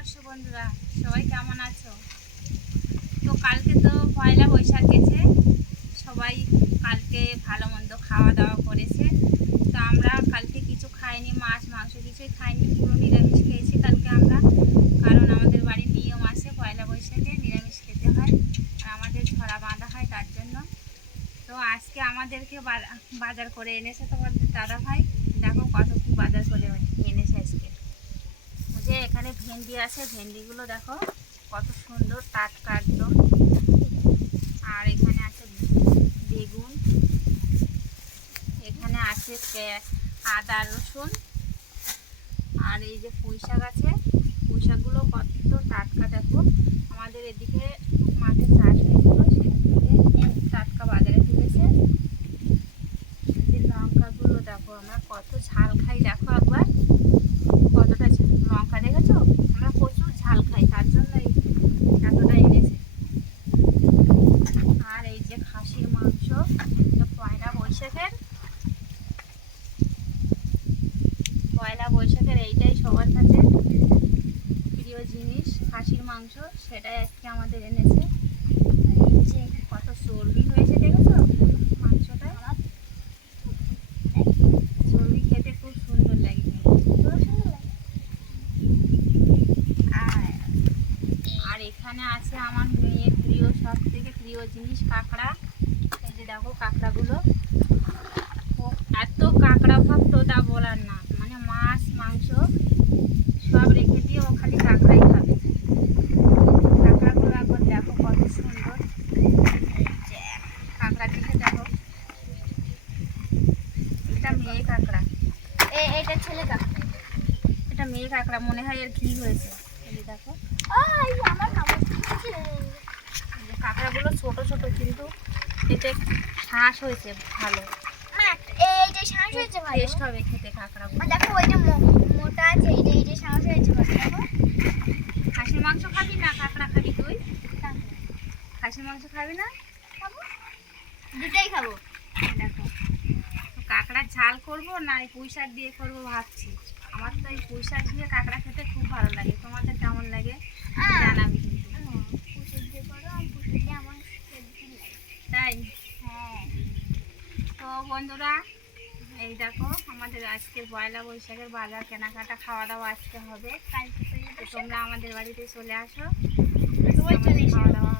নমস্কার বন্ধুরা, সবাই কেমন আছো? তো কালকে তো পয়লা বৈশাখ গেছে, সবাই কালকে ভালো মন্দ খাওয়া দাওয়া করেছে। তো আমরা কালকে কিছু খাইনি, মাছ, মাংস কিছুই খাইনি, পুরো নিরামিষ খেয়েছি কালকে আমরা। কারণ আমাদের বাড়ির নিয়ম আছে, পয়লা বৈশাখে নিরামিষ খেতে হয়, আর আমাদের ছড়া বাঁধা হয় তার জন্য। তো আজকে আমাদেরকে বাজার করে এনেছে তোমাদের দাদা ভাই দেখো কত কি বাজার করে এনেছে আজকে যে এখানে ভেন্ডি আছে, ভেন্ডিগুলো দেখো কত সুন্দর টাটকা একদম। আর এখানে আছে বেগুন, এখানে আছে আদা, রসুন। আর এই যে পুঁই শাক আছে, পুঁই শাকগুলো কত টাটকা দেখো। আমাদের এদিকে মাঠে চাষ হয়েছিল সেখান থেকে টাটকা বাজারে তুলেছে এই যে লঙ্কাগুলো দেখো আমরা কত ঝাল খাই দেখো একবার কতটা ঝাল। লঙ্কা দেখেছ আমরা প্রচুর ঝাল খাই তার জন্য এই এতটা এনেছে আর এই যে খাসির মাংস এটা পয়লা বৈশাখের বৈশাখের এইটাই সবার কাছে প্রিয় জিনিস, খাসির মাংস, সেটাই আজকে আমাদের এনেছে। কত চর্বি হয়েছে, দেখেছ? মাংসটা? চর্বি খেতে খুব সুন্দর লাগে। আর এখানে আছে আমার মেয়ের প্রিয় সব থেকে প্রিয় জিনিস, কাঁকড়া। এই যে দেখো কাঁকড়াগুলো। এত কাঁকড়া ভক্ত তা বলার না মানে মাছ মাংস সব রেখে দিয়ে ও খালি কাঁকড়াই খাবে কাঁকড়াগুলো একবার দেখো কত সুন্দর এই যে কাঁকড়া দিকে দেখো এটা মেয়ে কাঁকড়া। এটা ছেলে কাকা এটা মেয়ে কাঁকড়া মনে হয় এর ঘি হয়েছে। এই দেখো। কাঁকড়াগুলো ছোট ছোট কিন্তু এতে শ্বাস হয়েছে ভালো। মা এই যে শ্বাস হয়েছে ভালো? টেস্ট হবে খেতে কাঁকড়াগুলো। দেখো ওইটা মোটা আছে এই যে এই যে শ্বাস হয়েছে ভালো দেখো। খাসির মাংস খাবি না কাঁকড়া খাবি তুই? খাসির মাংস খাবি না? খাব। দুটাই খাব। দেখো। ঝাল করব না এই পুঁই শাক দিয়ে করব ভাবছি। আমার তো এই পুঁই শাক দিয়ে কাঁকড়া খেতে খুব ভালো লাগে। তোমাদের কেমন লাগে? জানাবি। সবজি লাগে তাই? হ্যাঁ তো বন্ধুরা এই দেখো আমাদের আজকে পয়লা বৈশাখের বাজার কেনাকাটা খাওয়া দাওয়া আজকে হবে। তোমরা আমাদের বাড়িতে চলে আসো। খাওয়া দাওয়া